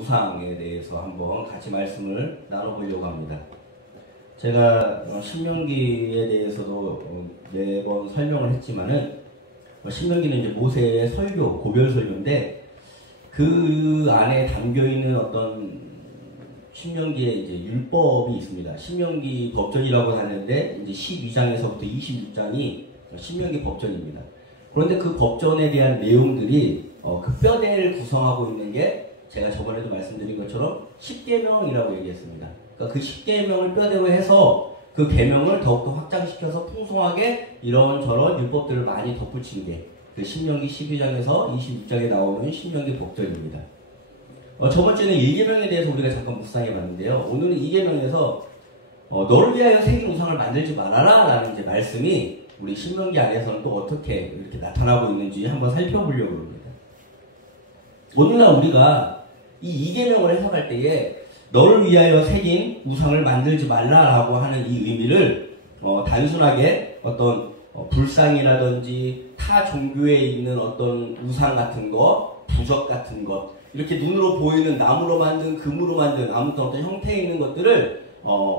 우상에 대해서 한번 같이 말씀을 나눠보려고 합니다. 제가 신명기에 대해서도 매번 설명을 했지만은 신명기는 이제 모세의 설교, 고별 설교인데 그 안에 담겨 있는 어떤 신명기의 이제 율법이 있습니다. 신명기 법전이라고 하는데 이제 12장에서부터 26장이 신명기 법전입니다. 그런데 그 법전에 대한 내용들이 그 뼈대를 구성하고 있는 게 제가 저번에도 말씀드린 것처럼 10계명이라고 얘기했습니다. 그러니까 그 10계명을 뼈대로 해서 그 계명을 더욱더 확장시켜서 풍성하게 이런저런 율법들을 많이 덧붙인 게 그 신명기 12장에서 26장에 나오는 신명기 법전입니다. 저번 주에는 1계명에 대해서 우리가 잠깐 묵상해 봤는데요. 오늘은 2계명에서 너를 위하여 새긴 우상을 만들지 말아라 라는 이제 말씀이 우리 신명기 안에서는 또 어떻게 이렇게 나타나고 있는지 한번 살펴보려고 합니다. 오늘날 우리가 이 2계명을 해석할 때에 너를 위하여 새긴 우상을 만들지 말라라고 하는 이 의미를 단순하게 어떤 불상이라든지 타 종교에 있는 어떤 우상 같은 것, 부적 같은 것, 이렇게 눈으로 보이는 나무로 만든, 금으로 만든 아무튼 어떤 형태에 있는 것들을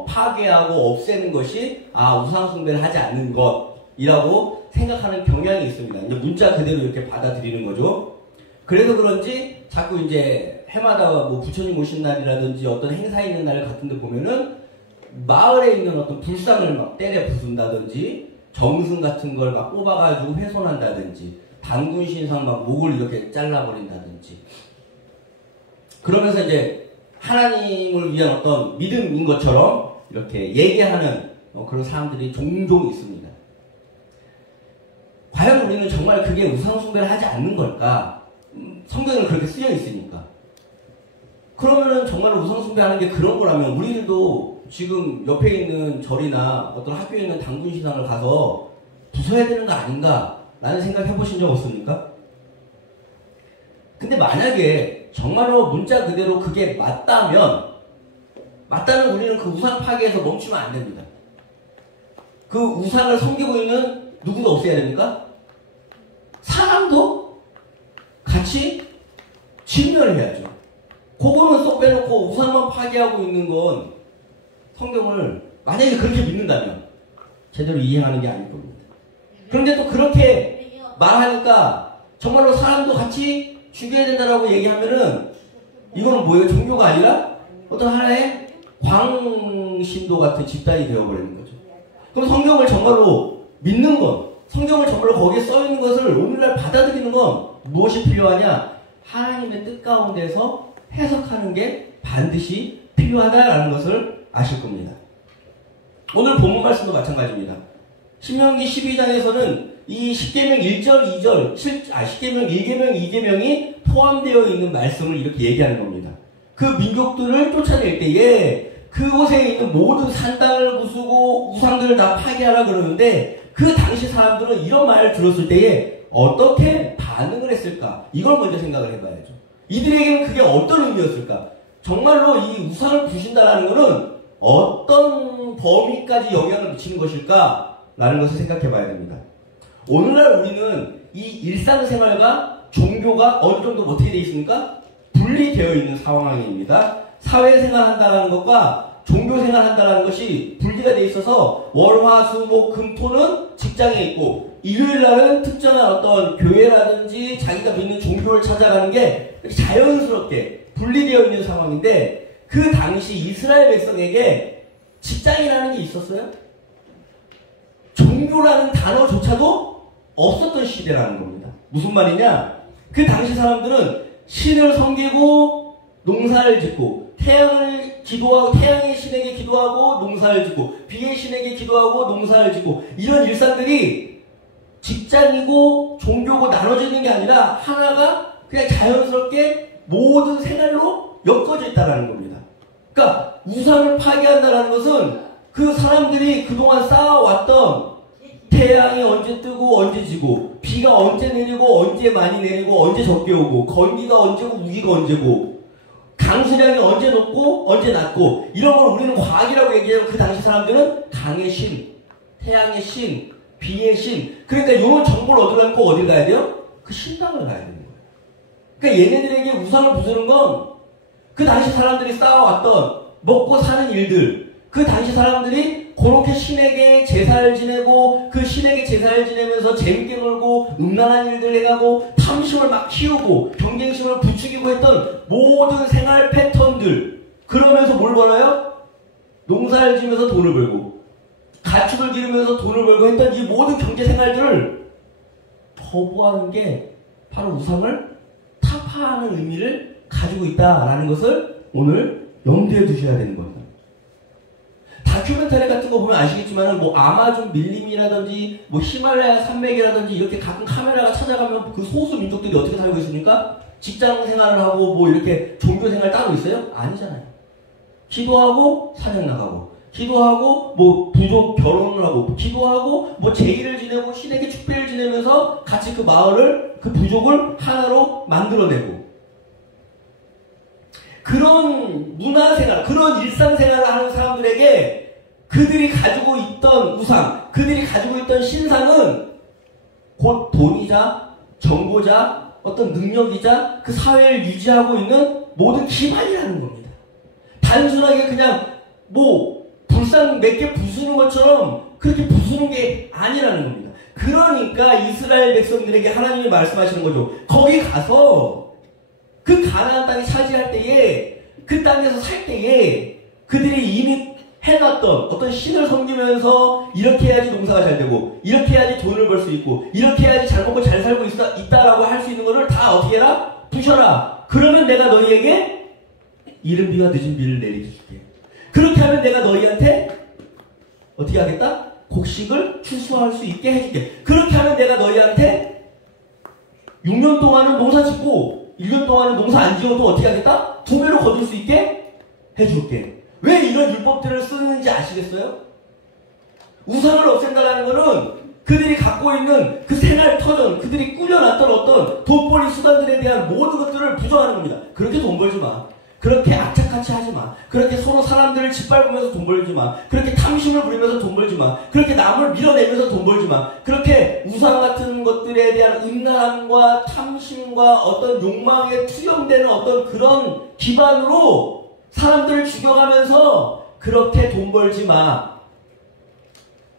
파괴하고 없애는 것이 우상 숭배를 하지 않는 것이라고 생각하는 경향이 있습니다. 이제 문자 그대로 이렇게 받아들이는 거죠. 그래서 그런지 자꾸 이제 해마다 뭐 부처님 오신 날이라든지 어떤 행사 있는 날 같은 데 보면은 마을에 있는 어떤 불상을 막 때려 부순다든지 정승 같은 걸 막 뽑아가지고 훼손한다든지 단군 신상 막 목을 이렇게 잘라버린다든지 그러면서 이제 하나님을 위한 어떤 믿음인 것처럼 이렇게 얘기하는 그런 사람들이 종종 있습니다. 과연 우리는 정말 그게 우상숭배를 하지 않는 걸까? 성경은 그렇게 쓰여 있으니까. 그러면은 정말 우상숭배하는 게 그런 거라면 우리들도 지금 옆에 있는 절이나 어떤 학교에 있는 당군시상을 가서 부숴야 되는 거 아닌가? 라는 생각 해보신 적 없습니까? 근데 만약에 정말로 문자 그대로 그게 맞다면 우리는 그 우상 파괴에서 멈추면 안 됩니다. 그 우상을 섬기고 있는 누구도 없애야 됩니까? 사람도 같이 진멸을 해야죠. 그거는 쏙 빼놓고 우상만 파괴하고 있는 건 성경을 만약에 그렇게 믿는다면 제대로 이해하는 게 아닐 겁니다. 그런데 또 그렇게 말하니까 정말로 사람도 같이 죽여야 된다라고 얘기하면은 이거는 뭐예요? 종교가 아니라 어떤 하나의 광신도 같은 집단이 되어버리는 거죠. 그럼 성경을 정말로 믿는 것, 성경을 정말로 거기에 써있는 것을 오늘날 받아들이는 건 무엇이 필요하냐? 하나님의 뜻 가운데서 해석하는 게 반드시 필요하다라는 것을 아실 겁니다. 오늘 본문 말씀도 마찬가지입니다. 신명기 12장에서는 이 10계명 1절, 2절, 10계명 1계명, 2계명이 포함되어 있는 말씀을 이렇게 얘기하는 겁니다. 그 민족들을 쫓아낼 때에 그곳에 있는 모든 산당을 부수고 우상들을 다 파괴하라 그러는데 그 당시 사람들은 이런 말을 들었을 때에 어떻게 반응을 했을까? 이걸 먼저 생각을 해봐야죠. 이들에게는 그게 어떤 의미였을까? 정말로 이 우상을 부신다라는 것은 어떤 범위까지 영향을 미치는 것일까? 라는 것을 생각해 봐야 됩니다. 오늘날 우리는 이 일상생활과 종교가 어느 정도 어떻게 되어 있습니까? 분리되어 있는 상황입니다. 사회생활 한다는 것과 종교생활 한다는 것이 분리가 되어 있어서 월, 화, 수, 목, 금, 토는 직장에 있고 일요일날은 특정한 어떤 교회라든지 자기가 믿는 종교를 찾아가는 게 자연스럽게 분리되어 있는 상황인데 그 당시 이스라엘 백성에게 직장이라는 게 있었어요? 종교라는 단어조차도 없었던 시대라는 겁니다. 무슨 말이냐? 그 당시 사람들은 신을 섬기고 농사를 짓고 태양을 기도하고 태양의 신에게 기도하고 농사를 짓고 비의 신에게 기도하고 농사를 짓고 이런 일상들이 직장이고 종교고 나눠지는 게 아니라 하나가 그냥 자연스럽게 모든 생활로 엮어져 있다는 겁니다. 그러니까 우상을 파괴한다는 것은 그 사람들이 그동안 쌓아왔던 태양이 언제 뜨고 언제 지고 비가 언제 내리고 언제 많이 내리고 언제 적게 오고 건기가 언제고 우기가 언제고 강수량이 언제 높고 언제 낮고 이런 걸 우리는 과학이라고 얘기하면 그 당시 사람들은 강의 신, 태양의 신, 비의 신 그러니까 이런 정보를 얻으려면 어딜 가야 돼요? 그 신당을 가야 되는 거예요. 그러니까 얘네들에게 우상을 부수는 건 그 당시 사람들이 쌓아왔던 먹고 사는 일들, 그 당시 사람들이 그렇게 신에게 제사를 지내고 그 신에게 제사를 지내면서 재밌게 놀고 음란한 일들 해가고 탐심을 막 키우고 경쟁심을 부추기고 했던 모든 생활 패턴들, 그러면서 뭘 벌어요? 농사를 지면서 돈을 벌고 가축을 기르면서 돈을 벌고 했던 이 모든 경제 생활들을 거부하는 게 바로 우상을 타파하는 의미를 가지고 있다라는 것을 오늘 염두에 두셔야 되는 겁니다. 다큐멘터리 같은 거 보면 아시겠지만 뭐 아마존 밀림이라든지 뭐 히말라야 산맥이라든지 이렇게 가끔 카메라가 찾아가면 그 소수 민족들이 어떻게 살고 있습니까? 직장 생활을 하고 뭐 이렇게 종교 생활 따로 있어요? 아니잖아요. 기도하고 사냥 나가고, 기도하고 뭐 부족 결혼을 하고, 기도하고 뭐 제의를 지내고 신에게 축배를 지내면서 같이 그 마을을, 그 부족을 하나로 만들어내고, 그런 문화생활, 그런 일상생활을 하는 사람들에게 그들이 가지고 있던 우상, 그들이 가지고 있던 신상은 곧 돈이자 정보자, 어떤 능력이자 그 사회를 유지하고 있는 모든 기반이라는 겁니다. 단순하게 그냥 뭐 불상 몇 개 부수는 것처럼 그렇게 부수는 게 아니라는 겁니다. 그러니까 이스라엘 백성들에게 하나님이 말씀하시는 거죠. 거기 가서 그 가나안 땅이 차지할 때에, 그 땅에서 살 때에 그들이 이미 해놨던 어떤 신을 섬기면서 이렇게 해야지 농사가 잘 되고, 이렇게 해야지 돈을 벌 수 있고, 이렇게 해야지 잘 먹고 잘 살고 있다라고 할 수 있는 거를 다 어떻게 해라? 부셔라. 그러면 내가 너희에게 이른 비와 늦은 비를 내리줄게. 그렇게 하면 내가 너희한테 어떻게 하겠다? 곡식을 추수할 수 있게 해줄게. 그렇게 하면 내가 너희한테 6년 동안은 농사 짓고 1년 동안은 농사 안 지어도 어떻게 하겠다? 2배로 거둘 수 있게 해줄게. 왜 이런 율법들을 쓰는지 아시겠어요? 우상을 없앤다는 것은 그들이 갖고 있는 그 생활 터전, 그들이 꾸려놨던 어떤 돈벌이 수단들에 대한 모든 것들을 부정하는 겁니다. 그렇게 돈 벌지 마. 그렇게 악착같이 하지 마. 그렇게 서로 사람들을 짓밟으면서 돈 벌지 마. 그렇게 탐심을 부리면서 돈 벌지 마. 그렇게 남을 밀어내면서 돈 벌지 마. 그렇게 우상 같은 것들에 대한 음란함과 탐심과 어떤 욕망에 투영되는 어떤 그런 기반으로 사람들을 죽여가면서 그렇게 돈 벌지 마.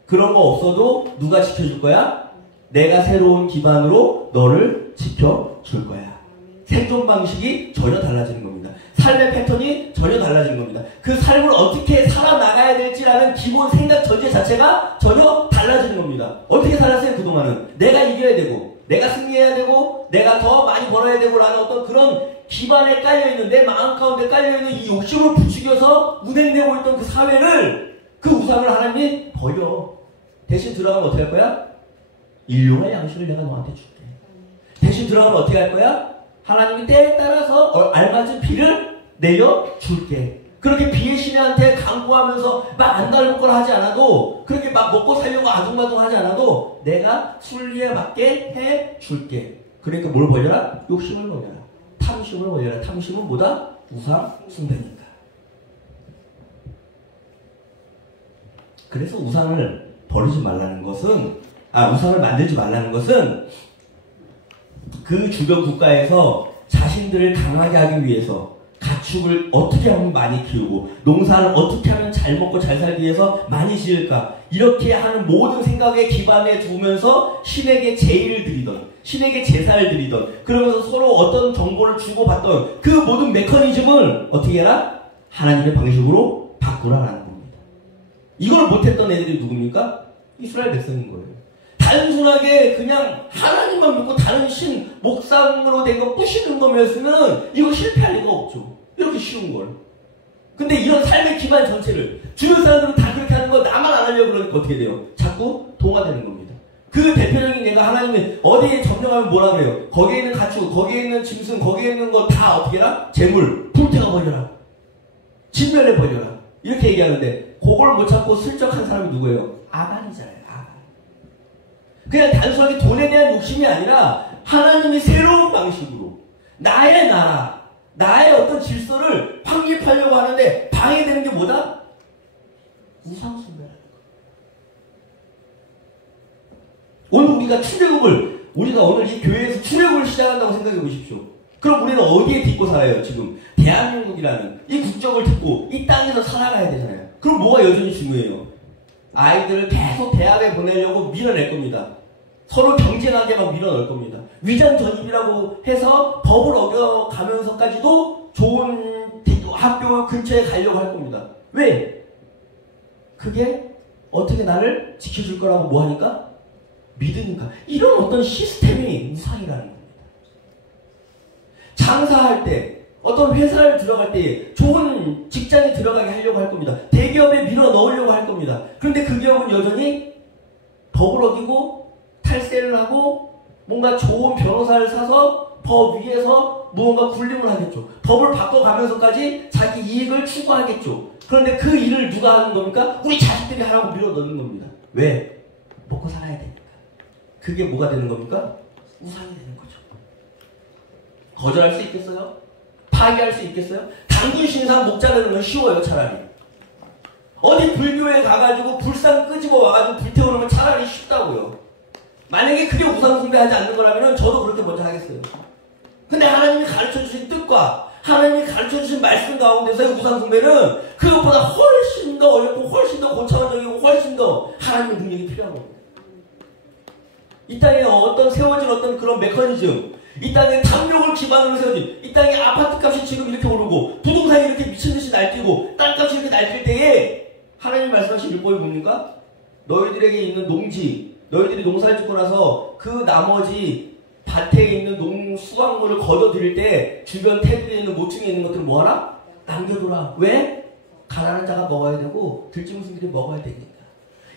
그런 거 없어도 누가 지켜줄 거야? 내가 새로운 기반으로 너를 지켜줄 거야. 생존 방식이 전혀 달라지는 겁니다. 삶의 패턴이 전혀 달라지는 겁니다. 그 삶을 어떻게 살아나가야 될지라는 기본 생각 전제 자체가 전혀 달라지는 겁니다. 어떻게 살았어요 그동안은? 내가 이겨야 되고, 내가 승리해야 되고, 내가 더 많이 벌어야 되고 라는 어떤 그런 기반에 깔려있는, 내 마음 가운데 깔려있는 이 욕심을 부추겨서 운행되고 있던 그 사회를, 그 우상을 하나님이 버려. 대신 들어가면 어떻게 할 거야? 일용할 양식을 내가 너한테 줄게. 대신 들어가면 어떻게 할 거야? 하나님이 때에 따라서 알맞은 비를 내려줄게. 그렇게 비의 신한테 강구하면서 막 안달먹거나 하지 않아도, 그렇게 막 먹고 살려고 아둥바둥 하지 않아도 내가 순리에 맞게 해줄게. 그러니까 뭘 버려라? 욕심을 버려라. 탐심을 버려라. 탐심은 뭐다? 우상 숭배니까. 그래서 우상을 버리지 말라는 것은, 우상을 만들지 말라는 것은 그 주변 국가에서 자신들을 강하게 하기 위해서 가축을 어떻게 하면 많이 키우고 농사를 어떻게 하면 잘 먹고 잘 살기 위해서 많이 지을까, 이렇게 하는 모든 생각에 기반에 두면서 신에게 제의를 드리던, 신에게 제사를 드리던, 그러면서 서로 어떤 정보를 주고받던 그 모든 메커니즘을 어떻게 해라? 하나님의 방식으로 바꾸라라는 겁니다. 이걸 못했던 애들이 누굽니까? 이스라엘 백성인 거예요. 단순하게 그냥 하나님만 믿고 다른 신, 목상으로 된 거 부시는 거였으면 이거 실패할 리가 없죠. 이렇게 쉬운 걸. 근데 이런 삶의 기반 전체를 주변 사람들은 다 그렇게 하는 거 나만 안 하려고 그러니까 어떻게 돼요? 자꾸 동화되는 겁니다. 그 대표적인 예가 하나님이 어디에 점령하면 뭐라 그래요? 거기에 있는 가축, 거기에 있는 짐승, 거기에 있는 거 다 어떻게 해라? 재물, 불태워 버려라. 진멸해 버려라. 이렇게 얘기하는데 그걸 못 찾고 슬쩍 한 사람이 누구예요? 아간이잖아요. 그냥 단순하게 돈에 대한 욕심이 아니라 하나님이 새로운 방식으로 나의 나라, 나의 어떤 질서를 확립하려고 하는데 방해되는 게 뭐다? 우상숭배라는 거. 오늘 우리가 오늘 이 교회에서 출애굽을 시작한다고 생각해 보십시오. 그럼 우리는 어디에 딛고 살아요 지금? 대한민국이라는 이 국적을 듣고 이 땅에서 살아가야 되잖아요. 그럼 뭐가 여전히 중요해요? 아이들을 계속 대학에 보내려고 밀어낼 겁니다. 서로 경쟁하게만 밀어넣을 겁니다. 위장 전입이라고 해서 법을 어겨가면서까지도 좋은 학교 근처에 가려고 할 겁니다. 왜? 그게 어떻게 나를 지켜줄 거라고 뭐 하니까? 믿으니까. 이런 어떤 시스템이 우상이라는 겁니다. 장사할 때, 어떤 회사를 들어갈 때 좋은 직장에 들어가게 하려고 할 겁니다. 대기업에 밀어 넣으려고 할 겁니다. 그런데 그 기업은 여전히 법을 어기고 탈세를 하고 뭔가 좋은 변호사를 사서 법 위에서 무언가 군림을 하겠죠. 법을 바꿔가면서까지 자기 이익을 추구하겠죠. 그런데 그 일을 누가 하는 겁니까? 우리 자식들이 하라고 밀어 넣는 겁니다. 왜? 먹고 살아야 되니까. 그게 뭐가 되는 겁니까? 우상이 되는 거죠. 거절할 수 있겠어요? 파기할 수 있겠어요? 당군 신상 목자 되는 건 쉬워요, 차라리. 어디 불교에 가가지고 불상 끄집어 와가지고 불태우는 건 차라리 쉽다고요. 만약에 그게 우상 숭배하지 않는 거라면 저도 그렇게 먼저 하겠어요. 근데 하나님이 가르쳐주신 뜻과 하나님이 가르쳐주신 말씀 가운데서의 우상 숭배는 그것보다 훨씬 더 어렵고 훨씬 더 고차원적이고 훨씬 더 하나님의 능력이 필요한 겁니다. 이 땅에 어떤 세워진 어떤 그런 메커니즘, 이 땅에 탐욕을 기반으로 세워진, 이 땅에 아파트값이 지금 이렇게 오르고 부동산이 이렇게 미친듯이 날뛰고 땅값이 이렇게 날뛸 때에 하나님 말씀하신 율법이 뭡니까? 너희들에게 있는 농지, 너희들이 농사를 짓고 나서 그 나머지 밭에 있는 수확물을 걷어들일 때 주변 테두리에 있는 모퉁이에 있는 것들을 뭐하라? 남겨둬라. 왜? 가난한 자가 먹어야 되고 들짐승들이 먹어야 되니까.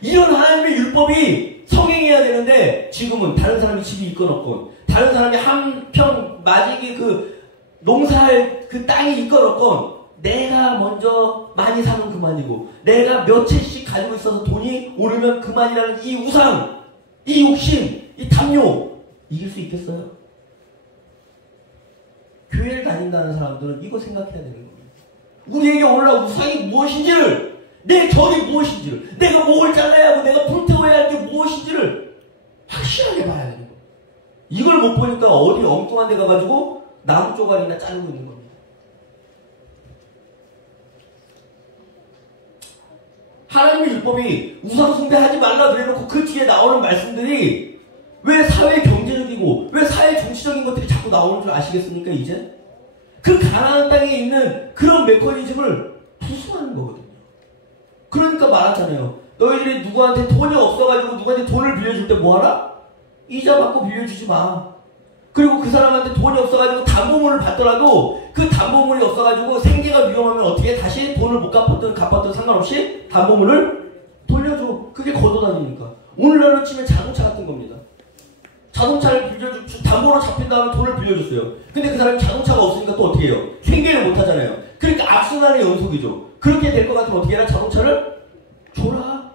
이런 하나님의 율법이 성행해야 되는데 지금은 다른 사람이 집이 있건 없건 다른 사람이 한평 마지기 그 농사할 그 땅이 있건 없건 내가 먼저 많이 사면 그만이고 내가 몇 채씩 가지고 있어서 돈이 오르면 그만이라는 이 우상, 이 욕심, 이 탐욕 이길 수 있겠어요? 교회를 다닌다는 사람들은 이거 생각해야 되는 겁니다. 우리에게 올라온 우상이 무엇인지를, 내 결이 무엇인지를, 내가 목을 잘라야 하고 내가 불태워야 할 게 무엇인지를 확실하게 봐야 되는 거예요. 이걸 못 보니까 어디 엉뚱한 데 가가지고 나무 조각이나 자르고 있는 겁니다. 하나님의 율법이 우상 숭배하지 말라 그래놓고 그 뒤에 나오는 말씀들이 왜 사회 경제적이고 왜 사회 정치적인 것들이 자꾸 나오는 줄 아시겠습니까? 이제 그 가나안 땅에 있는 그런 메커니즘을 부수하는 거거든요. 그러니까 말하잖아요. 너희들이 누구한테 돈이 없어가지고 누구한테 돈을 빌려줄 때 뭐하라? 이자 받고 빌려주지 마. 그리고 그 사람한테 돈이 없어가지고 담보물을 받더라도 그 담보물이 없어가지고 생계가 위험하면 어떻게 다시 돈을 못 갚았든 상관없이 담보물을 돌려줘. 그게 걷어다니니까. 오늘날로 치면 자동차 같은 겁니다. 자동차를 빌려주, 담보로 잡힌 다음에 돈을 빌려줬어요. 근데 그 사람이 자동차가 없으니까 또 어떻게 해요? 생계를 못 하잖아요. 그러니까 악순환의 연속이죠. 그렇게 될 것 같으면 어떻게 해라? 자동차를 줘라.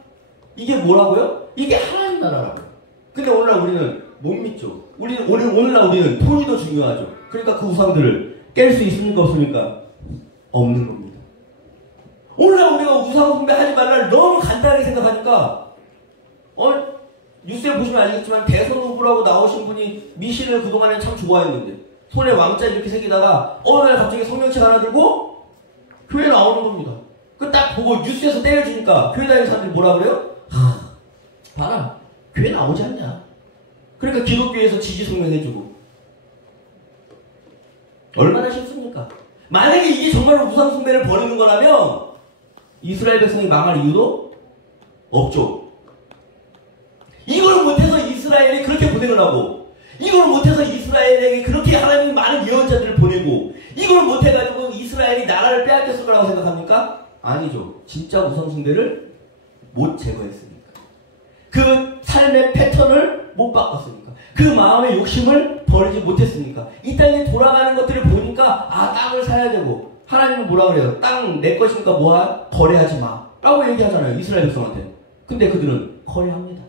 이게 뭐라고요? 이게 하나님 나라라고요. 근데 오늘날 우리는 못 믿죠. 오늘날 우리는 돈이 더 중요하죠. 그러니까 그 우상들을 깰 수 있습니까? 없습니까? 없는 겁니다. 오늘날 우리가 우상 숭배하지 말라를 너무 간단하게 생각하니까 뉴스에 보시면 아시겠지만 대선 후보라고 나오신 분이 미신을 그동안에 참 좋아했는데 손에 왕자 이렇게 새기다가 어느 날 갑자기 성령책 하나 들고 교회 나오는 겁니다. 그 딱 보고 뉴스에서 때려주니까 교회 다니는 사람들이 뭐라 그래요? 봐라, 교회 나오지 않냐. 그러니까 기독교에서 지지 성명해주고. 얼마나 쉽습니까? 만약에 이게 정말로 우상 숭배를 벌이는 거라면 이스라엘 백성이 망할 이유도 없죠. 이걸 못해서 이스라엘이 그렇게 고생을 하고, 이걸 못해서 이스라엘에게 그렇게 하나님 많은 예언자들을 보내고, 이걸 못해가지고 이스라엘이 나라를 빼앗겼을 거라고 생각합니까? 아니죠. 진짜 우상 숭배를 못 제거했으니까. 그 삶의 패턴을 못 바꿨으니까. 그 마음의 욕심을 버리지 못했으니까. 이 땅에 돌아가는 것들을 보니까 땅을 사야 되고, 하나님은 뭐라 그래요? 땅 내 것이니까 뭐야? 거래하지 마 라고 얘기하잖아요, 이스라엘 백성한테. 근데 그들은 거래합니다.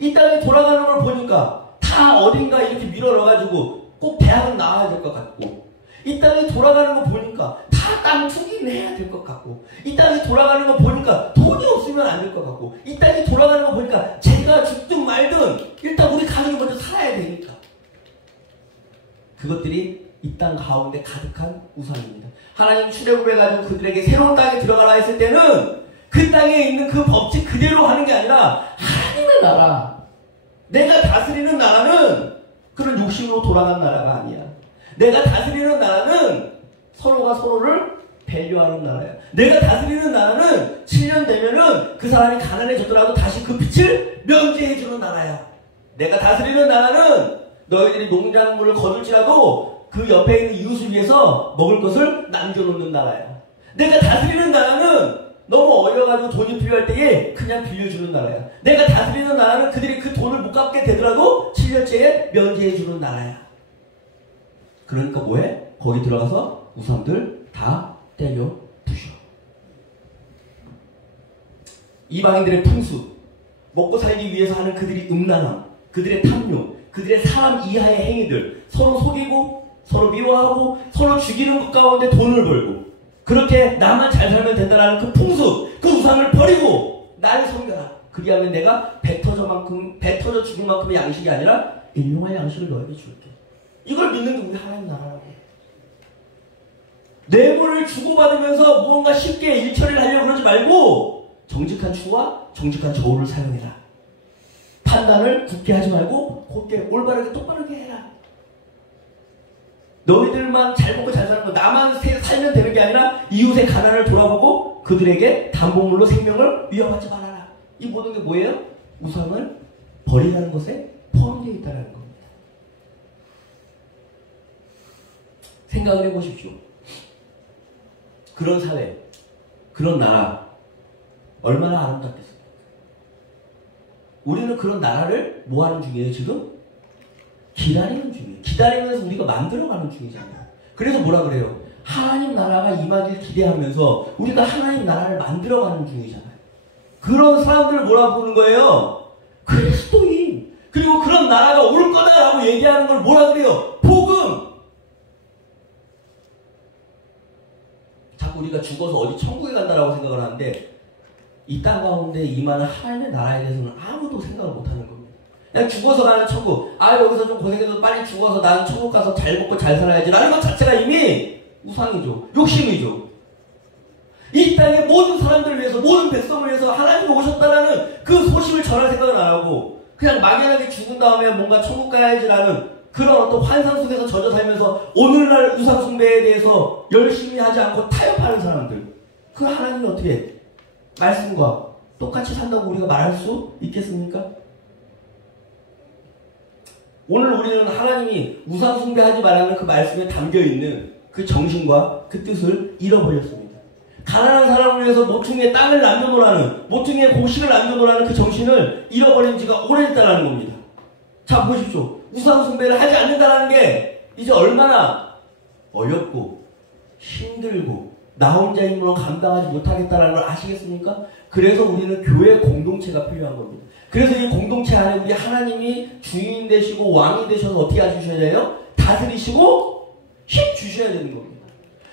이 땅에 돌아가는 걸 보니까 다 어딘가 이렇게 밀어 넣어가지고 꼭 대학은 나와야 될 것 같고, 이 땅에 돌아가는 거 보니까 다 땅 투기를 해야 될 것 같고, 이 땅에 돌아가는 거 보니까 돈이 없으면 안 될 것 같고, 이 땅에 돌아가는 거 보니까 제가 죽든 말든 일단 우리 가족이 먼저 살아야 되니까. 그것들이 이 땅 가운데 가득한 우상입니다. 하나님 출애굽해가지고 그들에게 새로운 땅에 들어가라 했을 때는 그 땅에 있는 그 법칙 그대로 하는 게 아니라 하나님의 나라, 내가 다스리는 나라는 그런 욕심으로 돌아간 나라가 아니야. 내가 다스리는 나라는 서로가 서로를 배려하는 나라야. 내가 다스리는 나라는 7년 되면은 그 사람이 가난해졌더라도 다시 그 빚을 면제해주는 나라야. 내가 다스리는 나라는 너희들이 농작물을 거둘지라도 그 옆에 있는 이웃을 위해서 먹을 것을 남겨놓는 나라야. 내가 다스리는 나라는 너무 어려가지고 돈이 필요할 때에 그냥 빌려주는 나라야. 내가 다스리는 나라는 그들이 그 돈을 못 갚게 되더라도 7년째에 면제해주는 나라야. 그러니까 뭐해? 거기 들어가서 우상들 다 때려 부셔. 이방인들의 풍수, 먹고 살기 위해서 하는 그들이 음란함, 그들의 탐욕, 그들의 사람 이하의 행위들, 서로 속이고 서로 미워하고 서로 죽이는 것 가운데 돈을 벌고, 그렇게 나만 잘 살면 된다라는 그 풍수, 그 우상을 버리고 나를 섬겨라. 그리하면 내가 뱉어져 죽을 만큼의 양식이 아니라 일용할 양식을 너에게 줄게. 이걸 믿는 게 우리 하나님 나라라고. 뇌물을 주고받으면서 무언가 쉽게 일처리를 하려고 그러지 말고 정직한 추와 정직한 저울을 사용해라. 판단을 굳게 하지 말고 곧게 올바르게 똑바르게 해라. 너희들만 잘 먹고 잘 사는 거, 나만 살면 되는 게 아니라 이웃의 가난을 돌아보고 그들에게 담보물로 생명을 위협하지 말아라. 이 모든 게 뭐예요? 우상을 버리라는 것에 포함되어 있다는 겁니다. 생각을 해보십시오. 그런 사회, 그런 나라 얼마나 아름답겠습니까? 우리는 그런 나라를 뭐 하는 중이에요 지금? 기다리는 중이에요. 기다리면서 우리가 만들어가는 중이잖아요. 그래서 뭐라 그래요? 하나님 나라가 임하길 기대하면서 우리가 하나님 나라를 만들어가는 중이잖아요. 그런 사람들을 뭐라 부르는 거예요? 그리스도인. 그리고 그런 나라가 올 거다라고 얘기하는 걸 뭐라 그래요? 복음. 자꾸 우리가 죽어서 어디 천국에 간다라고 생각을 하는데 이 땅 가운데 임하는 하나님의 나라에 대해서는 아무도 생각을 못하는 겁니다. 그냥 죽어서 가는 천국, 여기서 좀 고생해도 빨리 죽어서 나는 천국 가서 잘 먹고 잘 살아야지 라는 것 자체가 이미 우상이죠. 욕심이죠. 이 땅의 모든 사람들을 위해서, 모든 백성을 위해서 하나님이 오셨다라는 그 소식을 전할 생각은 안 하고 그냥 막연하게 죽은 다음에 뭔가 천국 가야지라는 그런 어떤 환상 속에서 젖어 살면서 오늘날 우상 숭배에 대해서 열심히 하지 않고 타협하는 사람들, 그 하나님이 어떻게 말씀과 똑같이 산다고 우리가 말할 수 있겠습니까? 오늘 우리는 하나님이 우상 숭배하지 말라는 그 말씀에 담겨있는 그 정신과 그 뜻을 잃어버렸습니다. 가난한 사람을 위해서 모퉁이에 땅을 남겨놓으라는, 모퉁이에 곡식을 남겨놓으라는 그 정신을 잃어버린 지가 오래됐다는 겁니다. 자, 보십시오. 우상 숭배를 하지 않는다는 게 이제 얼마나 어렵고 힘들고 나 혼자 힘으로 감당하지 못하겠다는 걸 아시겠습니까? 그래서 우리는 교회 공동체가 필요한 겁니다. 그래서 이 공동체 안에 우리 하나님이 주인 되시고 왕이 되셔서 어떻게 해주셔야 돼요? 다스리시고 힘 주셔야 되는 겁니다.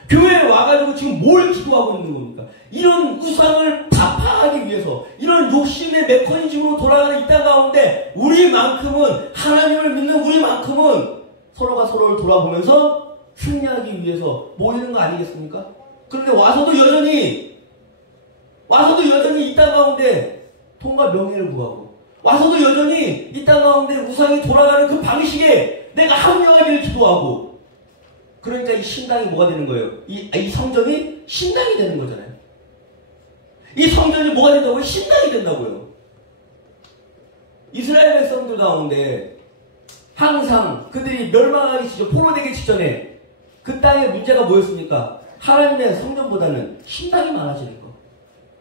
교회에 와가지고 지금 뭘 기도하고 있는 겁니까? 이런 우상을 타파하기 위해서, 이런 욕심의 메커니즘으로 돌아가는 이 땅 가운데 우리만큼은, 하나님을 믿는 우리만큼은 서로가 서로를 돌아보면서 승리하기 위해서 모이는 거 아니겠습니까? 그런데 와서도 여전히 이 땅 가운데 돈과 명예를 구하고, 와서도 여전히 이 땅 가운데 우상이 돌아가는 그 방식에 내가 합류하기를 기도하고, 그러니까 이 신당이 뭐가 되는 거예요? 이 성전이 신당이 되는 거잖아요. 이 성전이 뭐가 된다고요? 신당이 된다고요. 이스라엘 백성들 가운데 항상 그들이 멸망하기 직전, 포로되기 직전에 그 땅의 문제가 뭐였습니까? 하나님의 성전보다는 신당이 많아지는 거.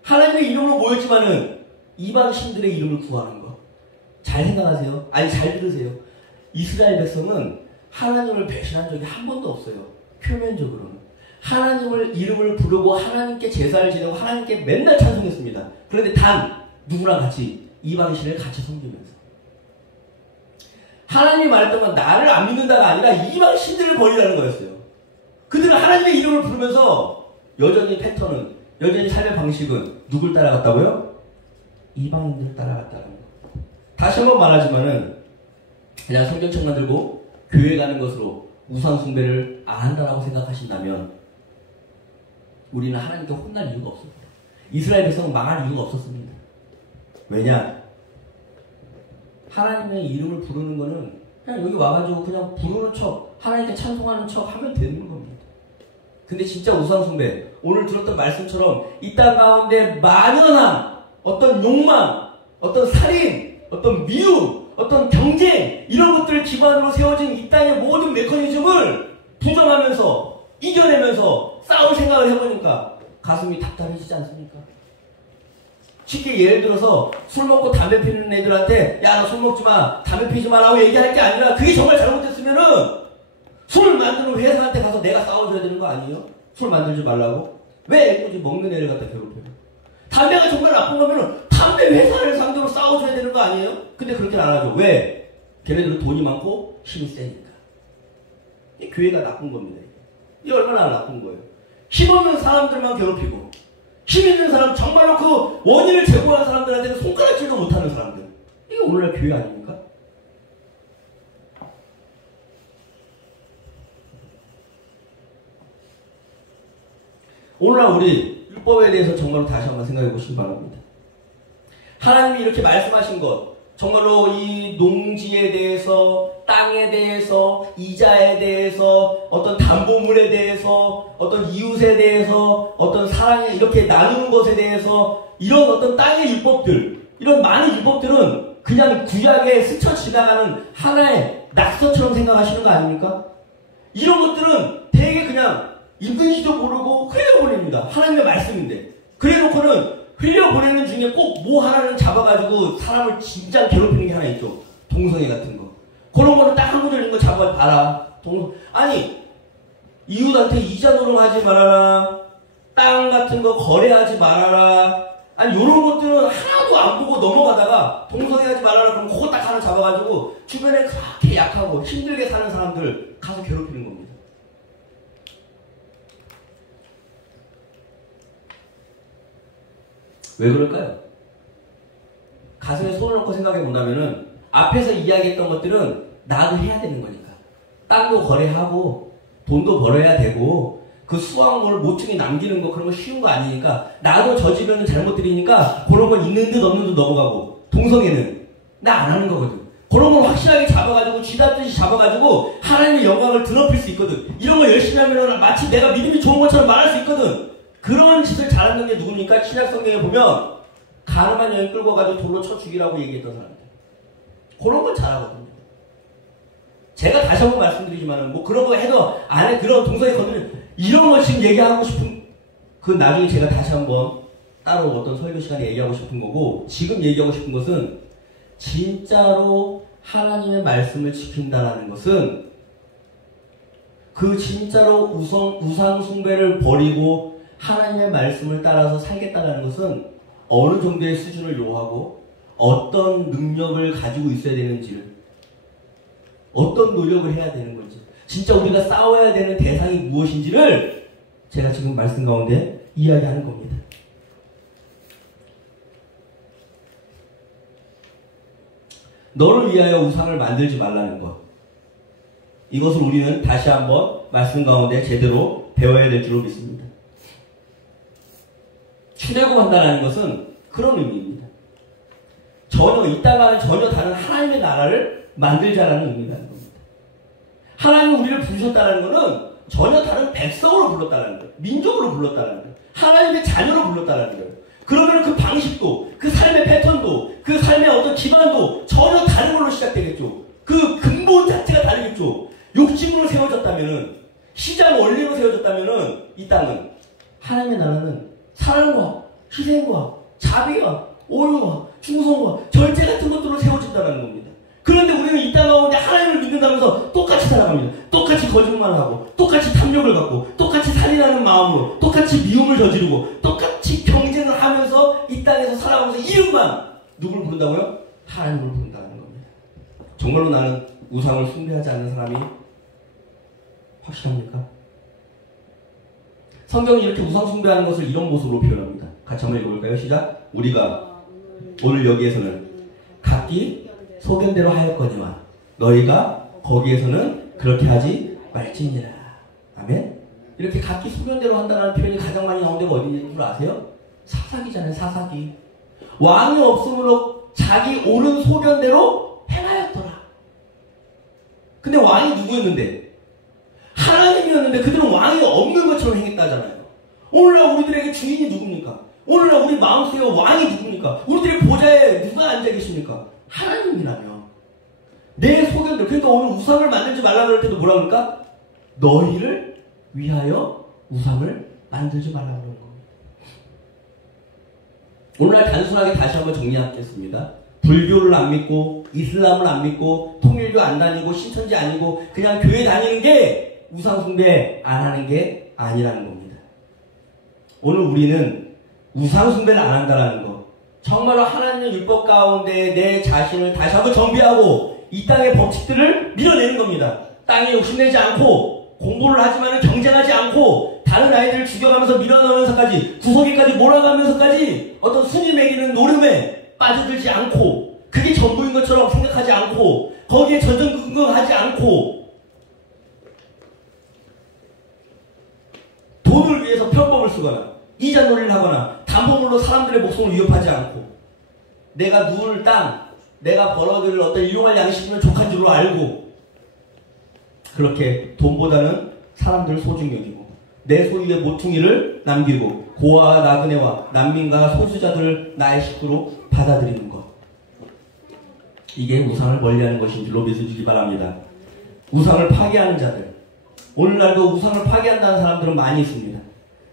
하나님의 이름으로 모였지만은 이방 신들의 이름을 구하는 거. 잘 생각하세요. 아니, 잘 들으세요. 이스라엘 백성은 하나님을 배신한 적이 한 번도 없어요. 표면적으로는. 하나님을 이름을 부르고 하나님께 제사를 지내고 하나님께 맨날 찬송했습니다. 그런데 단 누구랑 같이? 이방신을 같이 섬기면서. 하나님이 말했던 건 나를 안 믿는다가 아니라 이방신들을 버리라는 거였어요. 그들은 하나님의 이름을 부르면서 여전히 패턴은, 여전히 삶의 방식은 누굴 따라갔다고요? 이방인들 따라갔다는 거. 다시 한번 말하지만은 그냥 성경책만 들고 교회 가는 것으로 우상 숭배를 안 한다라고 생각하신다면 우리는 하나님께 혼날 이유가 없습니다. 이스라엘 백성은 망할 이유가 없었습니다. 왜냐? 하나님의 이름을 부르는 거는 그냥 여기 와가지고 그냥 부르는 척, 하나님께 찬송하는 척 하면 되는 겁니다. 근데 진짜 우상 숭배, 오늘 들었던 말씀처럼 이 땅 가운데 만연한 어떤 욕망, 어떤 살인, 어떤 미움, 어떤 경쟁, 이런 것들을 기반으로 세워진 이 땅의 모든 메커니즘을 부정하면서 이겨내면서 싸울 생각을 해보니까 가슴이 답답해지지 않습니까? 쉽게 예를 들어서 술 먹고 담배 피는 애들한테 야, 너 술 먹지 마, 담배 피지 마라고 얘기할 게 아니라 그게 정말 잘못됐으면은 술 만드는 회사한테 가서 내가 싸워줘야 되는 거 아니에요? 술 만들지 말라고? 왜 굳이 먹는 애를 갖다 괴롭혀요? 담배가 정말 나쁜 거면은 담배 회사를 상대로 싸워줘야 되는 거 아니에요? 근데 그렇게 안 하죠. 왜? 걔네들은 돈이 많고 힘이 세니까. 이 교회가 나쁜 겁니다. 이게 얼마나 나쁜 거예요? 힘없는 사람들만 괴롭히고 힘 있는 사람, 정말로 그 원인을 제공한 사람들한테는 손가락질도 못하는 사람들. 이게 오늘날 교회 아닙니까? 오늘날 우리 율법에 대해서 정말로 다시 한번 생각해 보시기 바랍니다. 하나님이 이렇게 말씀하신 것, 정말로 이 농지에 대해서, 땅에 대해서, 이자에 대해서, 어떤 담보물에 대해서, 어떤 이웃에 대해서, 어떤 사랑에 이렇게 나누는 것에 대해서, 이런 어떤 땅의 율법들, 이런 많은 율법들은 그냥 구약에 스쳐 지나가는 하나의 낙서처럼 생각하시는 거 아닙니까? 이런 것들은 되게 그냥 읽은지도 모르고 흘려보냅니다. 하나님의 말씀인데. 그래 놓고는 흘려보내는 중에 꼭 뭐 하나는 잡아가지고 사람을 진짜 괴롭히는 게 하나 있죠. 동성애 같은 거. 그런 거는 딱 한 구절 있는 거 잡아 봐라. 아니, 이웃한테 이자 노름하지 말아라. 땅 같은 거 거래하지 말아라. 아니, 요런 것들은 하나도 안 보고 넘어가다가 동성애하지 말아라. 그러면 그거 딱 하나 잡아가지고 주변에 그렇게 약하고 힘들게 사는 사람들 가서 괴롭히는 겁니다. 왜 그럴까요? 가슴에 손을 놓고 생각해 본다면은 앞에서 이야기했던 것들은 나도 해야 되는 거니까. 땅도 거래하고 돈도 벌어야 되고 그 수확한 걸 모퉁이 남기는 거 그런 거 쉬운 거 아니니까 나도 저지르는 잘못들이니까 그런 건 있는 듯 없는 듯 넘어가고 동성애는 나 안 하는 거거든. 그런 걸 확실하게 잡아가지고 쥐다듯이 잡아가지고 하나님의 영광을 드높일 수 있거든. 이런 거 열심히 하면 마치 내가 믿음이 좋은 것처럼 말할 수 있거든. 그런 짓을 잘하는 게 누굽니까? 신약 성경에 보면 가늠한 여인 끌고 가지고 돌로 쳐 죽이라고 얘기했던 사람들. 그런 건 잘하거든요. 제가 다시 한번 말씀드리지만 뭐 그런 거 해도 안에 그런 동성애 거는 이런 거 지금 얘기하고 싶은 그 나중에 제가 다시 한번 따로 어떤 설교 시간에 얘기하고 싶은 거고 지금 얘기하고 싶은 것은 진짜로 하나님의 말씀을 지킨다라는 것은 그 진짜로 우상 숭배를 버리고 하나님의 말씀을 따라서 살겠다라는 것은 어느 정도의 수준을 요하고 어떤 능력을 가지고 있어야 되는지를 어떤 노력을 해야 되는 건지 진짜 우리가 싸워야 되는 대상이 무엇인지를 제가 지금 말씀 가운데 이야기하는 겁니다. 너를 위하여 우상을 만들지 말라는 것. 이것을 우리는 다시 한번 말씀 가운데 제대로 배워야 될 줄로 믿습니다. 출애굽한다는 것은 그런 의미입니다. 전혀 이 땅과는 전혀 다른 하나님의 나라를 만들자라는 의미라는 겁니다. 하나님은 우리를 부르셨다는 것은 전혀 다른 백성으로 불렀다는 거예요. 민족으로 불렀다는 거예요. 하나님의 자녀로 불렀다는 거예요. 그러면 그 방식도, 그 삶의 패턴도, 그 삶의 어떤 기반도 전혀 다른 걸로 시작되겠죠. 그 근본 자체가 다르겠죠. 욕심으로 세워졌다면은, 시장 원리로 세워졌다면은, 이 땅은, 하나님의 나라는 사랑과 희생과 자비와 오유와 충성과 절제 같은 것들로 세워진다는 겁니다. 그런데 우리는 이 땅 가운데 하나님을 믿는다면서 똑같이 살아갑니다. 똑같이 거짓말하고 똑같이 탐욕을 갖고 똑같이 살인하는 마음으로 똑같이 미움을 저지르고 똑같이 경쟁을 하면서 이 땅에서 살아가면서 이름만 누굴 부른다고요? 하나님을 부른다는 겁니다. 정말로 나는 우상을 숭배하지 않는 사람이 확실합니까? 성경이 이렇게 우상 숭배하는 것을 이런 모습으로 표현합니다. 같이 한번 읽어볼까요? 시작. 우리가 오늘 여기에서는 각기 소견대로 하였거니와 너희가 거기에서는 그렇게 하지 말지니라. 아멘? 이렇게 각기 소견대로 한다는 표현이 가장 많이 나온 데가 어디인 줄 아세요? 사사기잖아요. 사사기. 왕이 없으므로 자기 옳은 소견대로 행하였더라. 근데 왕이 누구였는데? 하나님이었는데 그들은 왕이 없는 것처럼 행했다잖아요. 오늘날 우리들에게 주인이 누굽니까? 오늘날 우리 마음속에 왕이 누굽니까? 우리들의 보좌에 누가 앉아 계십니까? 하나님이라며. 내 소견대로. 그러니까 오늘 우상을 만들지 말라 그럴 때도 뭐라 그럴까? 너희를 위하여 우상을 만들지 말라 그러는 겁니다. 오늘날 단순하게 다시 한번 정리하겠습니다. 불교를 안 믿고 이슬람을 안 믿고 통일교 안 다니고 신천지 아니고 그냥 교회 다니는 게 우상 숭배 안 하는 게 아니라는 겁니다. 오늘 우리는 우상 숭배를 안 한다는 거, 정말로 하나님의 율법 가운데 내 자신을 다시 한번 정비하고 이 땅의 법칙들을 밀어내는 겁니다. 땅에 욕심내지 않고 공부를 하지만 경쟁하지 않고 다른 아이들을 죽여가면서 밀어넣으면서까지 구석에까지 몰아가면서까지 어떤 순위 매기는 노름에 빠져들지 않고 그게 전부인 것처럼 생각하지 않고 거기에 전전긍긍하지 않고 돈을 위해서 편법을 쓰거나 이자 놀이를 하거나 담보물로 사람들의 목숨을 위협하지 않고 내가 누울 땅, 내가 벌어들일 어떤 일용할 양식이면 족한 줄로 알고 그렇게 돈보다는 사람들을 소중히 여기고 내 소유의 모퉁이를 남기고 고아와 나그네와 난민과 소수자들을 나의 식구로 받아들이는 것. 이게 우상을 멀리하는 것인 줄로 믿으시기 바랍니다. 우상을 파괴하는 자들. 오늘날도 우상을 파괴한다는 사람들은 많이 있습니다.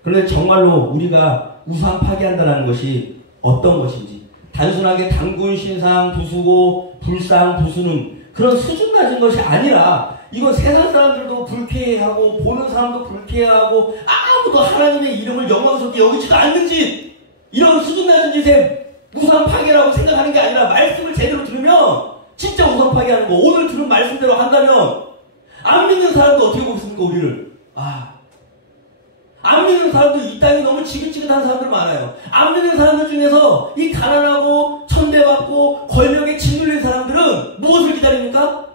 그런데 정말로 우리가 우상 파괴한다는 것이 어떤 것인지 단순하게 단군 신상 부수고 불상 부수는 그런 수준 낮은 것이 아니라 이건 세상 사람들도 불쾌해하고 보는 사람도 불쾌해하고 아무도 하나님의 이름을 영광스럽게 여기지도 않는 짓, 이런 수준 낮은 짓에 우상 파괴라고 생각하는 게 아니라 말씀을 제대로 들으면 진짜 우상 파괴하는 거. 오늘 들은 말씀대로 한다면 안 믿는 사람도 어떻게 보겠습니까? 우리를 안 믿는 사람도 이 땅이 너무 지긋지긋한 사람들 많아요. 안 믿는 사람들 중에서 이 가난하고 천대받고 권력에 짓눌린 사람들은 무엇을 기다립니까?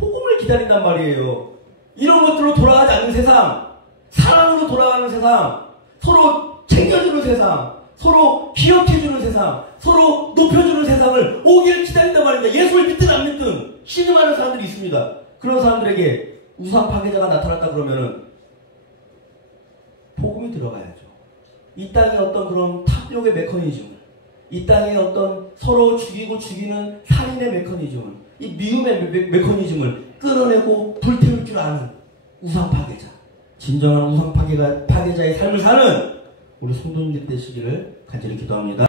복음을 기다린단 말이에요. 이런 것들로 돌아가지 않는 세상, 사랑으로 돌아가는 세상, 서로 챙겨주는 세상, 서로 기억해주는 세상, 서로 높여주는 세상을 오기를 기다린단 말입니다. 예수를 믿든 안 믿든 신음하는 사람들이 있습니다. 그런 사람들에게 우상 파괴자가 나타났다 그러면은 복음이 들어가야죠. 이 땅의 어떤 그런 탑력의 메커니즘을, 이 땅의 어떤 서로 죽이고 죽이는 살인의 메커니즘을, 이 미움의 메커니즘을 끌어내고 불태울 줄 아는 우상 파괴자, 진정한 우상 파괴자의 삶을 사는 우리 성도님들 되시기를 간절히 기도합니다.